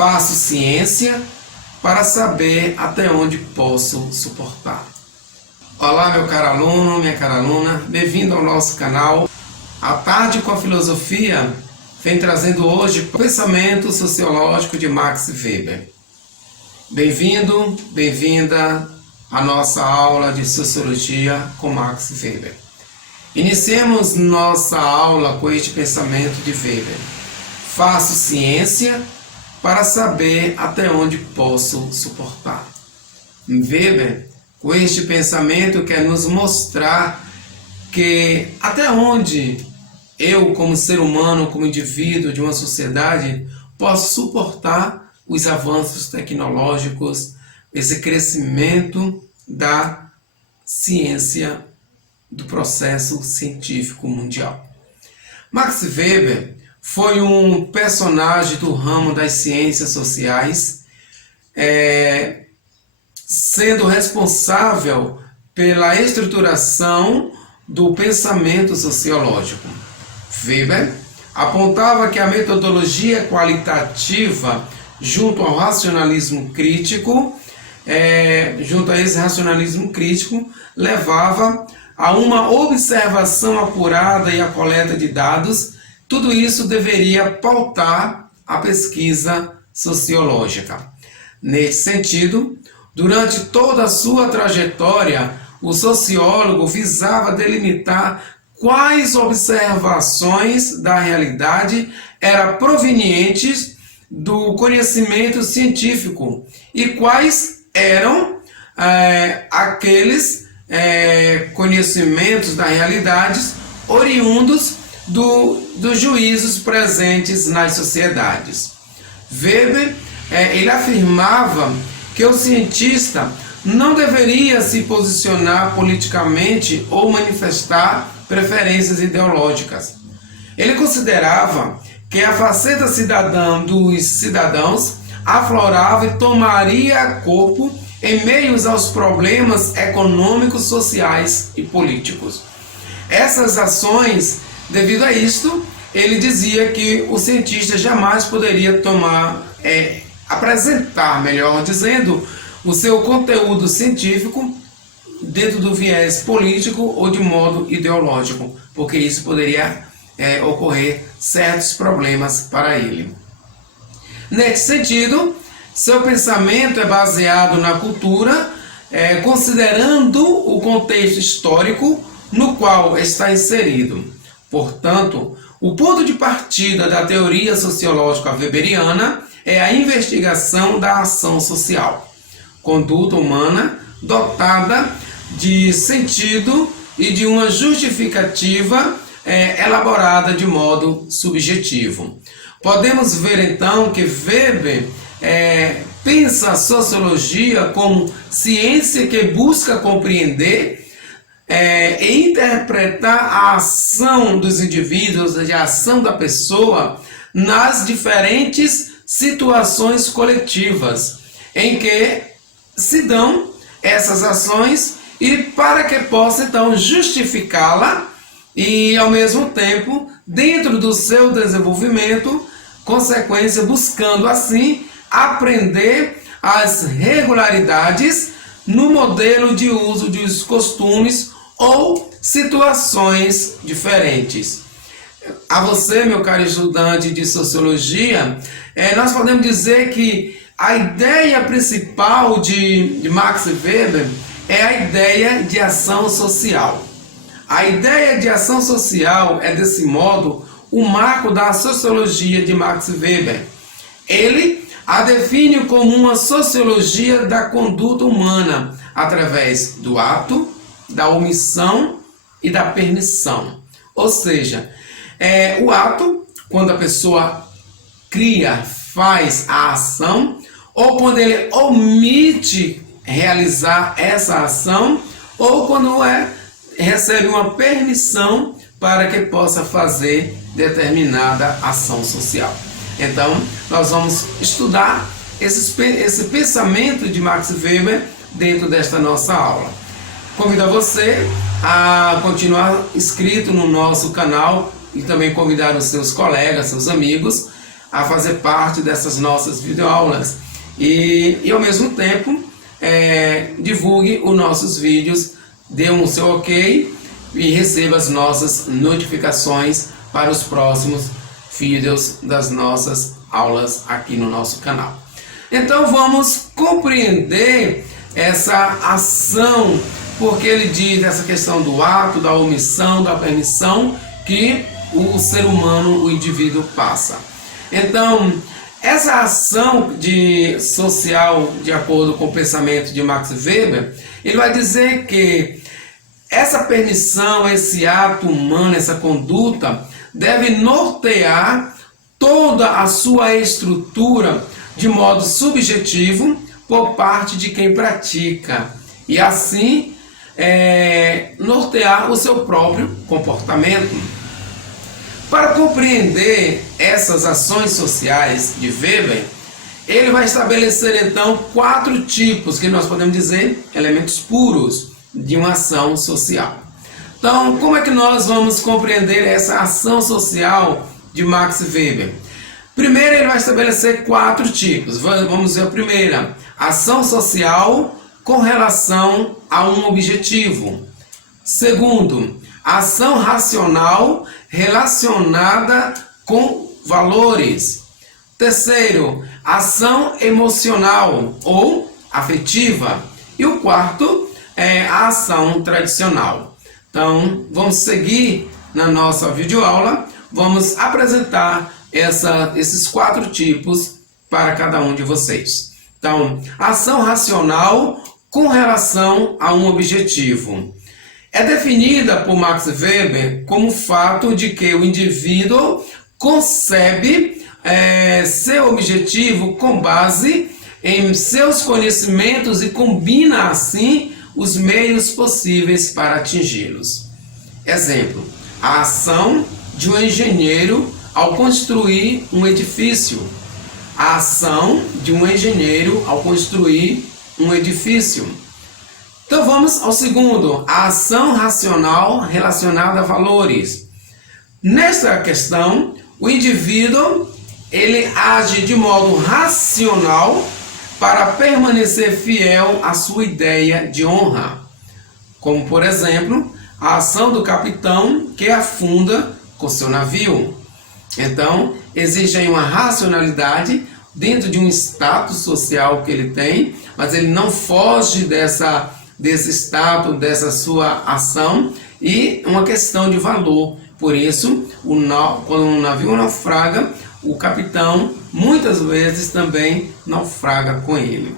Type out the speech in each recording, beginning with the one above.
Faço ciência para saber até onde posso suportar. Olá, meu caro aluno, minha cara aluna, bem-vindo ao nosso canal. A Tarde com a Filosofia vem trazendo hoje o pensamento sociológico de Max Weber. Bem-vindo, bem-vinda à nossa aula de Sociologia com Max Weber. Iniciemos nossa aula com este pensamento de Weber. Faço ciência para saber até onde posso suportar. Weber, com este pensamento, quer nos mostrar que até onde eu, como ser humano, como indivíduo de uma sociedade, posso suportar os avanços tecnológicos, esse crescimento da ciência, do processo científico mundial. Max Weber foi um personagem do ramo das ciências sociais, sendo responsável pela estruturação do pensamento sociológico. Weber apontava que a metodologia qualitativa, junto ao racionalismo crítico, levava a uma observação apurada e a coleta de dados. Tudo isso deveria pautar a pesquisa sociológica. Nesse sentido, durante toda a sua trajetória, o sociólogo visava delimitar quais observações da realidade eram provenientes do conhecimento científico e quais eram aqueles conhecimentos da realidade oriundos dos juízos presentes nas sociedades. Weber ele afirmava que o cientista não deveria se posicionar politicamente ou manifestar preferências ideológicas. Ele considerava que a faceta cidadã dos cidadãos aflorava e tomaria corpo em meio aos problemas econômicos, sociais e políticos. Essas ações, devido a isto, ele dizia que o cientista jamais poderia apresentar, melhor dizendo, o seu conteúdo científico dentro do viés político ou de modo ideológico, porque isso poderia ocorrer certos problemas para ele. Nesse sentido, seu pensamento é baseado na cultura, considerando o contexto histórico no qual está inserido. Portanto, o ponto de partida da teoria sociológica weberiana é a investigação da ação social, conduta humana dotada de sentido e de uma justificativa elaborada de modo subjetivo. Podemos ver então que Weber pensa a sociologia como ciência que busca compreender e interpretar a ação dos indivíduos, a ação da pessoa nas diferentes situações coletivas em que se dão essas ações e para que possa então justificá-la e ao mesmo tempo, dentro do seu desenvolvimento, consequência, buscando assim aprender as regularidades no modelo de uso dos costumes ou situações diferentes. A você, meu caro estudante de sociologia, nós podemos dizer que a ideia principal de Max Weber é a ideia de ação social. A ideia de ação social é, desse modo, o marco da sociologia de Max Weber. Ele a define como uma sociologia da conduta humana, através do ato, da omissão e da permissão. Ou seja, o ato, quando a pessoa cria, faz a ação, ou quando ele omite realizar essa ação, ou quando recebe uma permissão para que possa fazer determinada ação social. Então, nós vamos estudar esse pensamento de Max Weber dentro desta nossa aula. Convido a você a continuar inscrito no nosso canal e também convidar os seus colegas, seus amigos, a fazer parte dessas nossas videoaulas e ao mesmo tempo divulgue os nossos vídeos, dê um seu ok e receba as nossas notificações para os próximos vídeos das nossas aulas aqui no nosso canal. Então vamos compreender essa ação, porque ele diz essa questão do ato, da omissão, da permissão que o ser humano, o indivíduo passa. Então, essa ação social, de acordo com o pensamento de Max Weber, ele vai dizer que essa permissão, esse ato humano, essa conduta, deve nortear toda a sua estrutura de modo subjetivo por parte de quem pratica e assim nortear o seu próprio comportamento. Para compreender essas ações sociais de Weber, ele vai estabelecer então 4 tipos que nós podemos dizer elementos puros de uma ação social. Então, como é que nós vamos compreender essa ação social de Max Weber? Primeiro, ele vai estabelecer 4 tipos. Vamos ver a primeira: ação social com relação a um objetivo. Segundo, ação racional relacionada com valores. Terceiro, ação emocional ou afetiva. E o quarto é a ação tradicional. Então, vamos seguir na nossa videoaula, vamos apresentar esses 4 tipos para cada um de vocês. Então, ação racional com relação a um objetivo. É definida por Max Weber como o fato de que o indivíduo concebe seu objetivo com base em seus conhecimentos e combina assim os meios possíveis para atingi-los. Exemplo: a ação de um engenheiro ao construir um edifício. A ação de um engenheiro ao construir um edifício. Então vamos ao segundo, a ação racional relacionada a valores. Nesta questão, o indivíduo ele age de modo racional para permanecer fiel à sua ideia de honra. Como, por exemplo, a ação do capitão que afunda com seu navio. Então, existe aí uma racionalidade dentro de um status social que ele tem, mas ele não foge desse status, dessa sua ação, e uma questão de valor. Por isso, quando um navio naufraga, o capitão muitas vezes também naufraga com ele.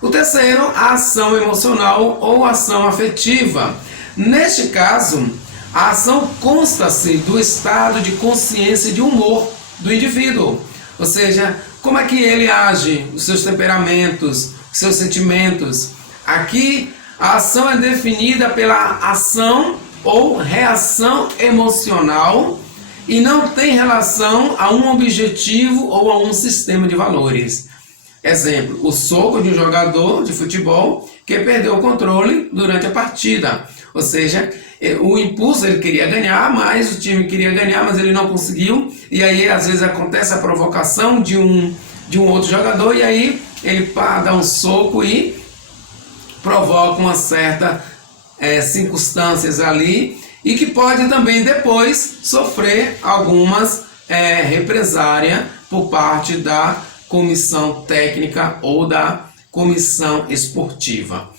O terceiro, a ação emocional ou ação afetiva. Neste caso, a ação consta-se do estado de consciência e de humor do indivíduo. Ou seja, como é que ele age, os seus temperamentos, os seus sentimentos. Aqui, a ação é definida pela ação ou reação emocional e não tem relação a um objetivo ou a um sistema de valores. Exemplo, o soco de um jogador de futebol que perdeu o controle durante a partida. Ou seja, o impulso, ele queria ganhar, mas o time queria ganhar, mas ele não conseguiu. E aí, às vezes, acontece a provocação de um outro jogador e aí ele dá um soco e provoca uma certa circunstâncias ali e que pode também depois sofrer algumas represárias por parte da comissão técnica ou da comissão esportiva.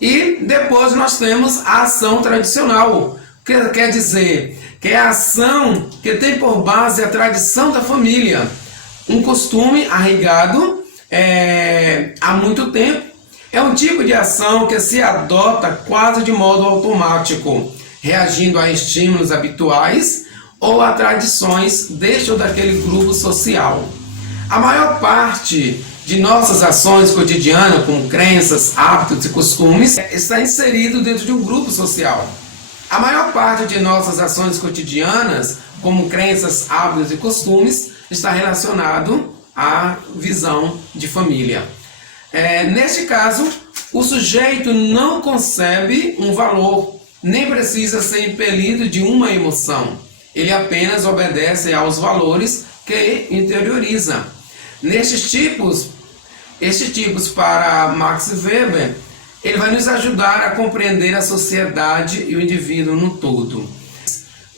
E depois nós temos a ação tradicional, que quer dizer que é a ação que tem por base a tradição da família, um costume arraigado há muito tempo. É um tipo de ação que se adota quase de modo automático, reagindo a estímulos habituais ou a tradições deste ou daquele grupo social. A maior parte de nossas ações cotidianas, como crenças, hábitos e costumes, está inserido dentro de um grupo social. A maior parte de nossas ações cotidianas, como crenças, hábitos e costumes, está relacionado à visão de família. Neste caso, o sujeito não concebe um valor, nem precisa ser impelido de uma emoção. Ele apenas obedece aos valores que interioriza. Estes tipos para Max Weber, ele vai nos ajudar a compreender a sociedade e o indivíduo no todo.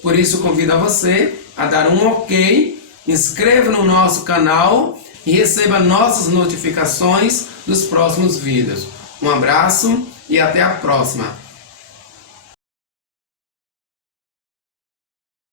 Por isso, convido a você a dar um ok, inscreva no nosso canal e receba nossas notificações dos próximos vídeos. Um abraço e até a próxima!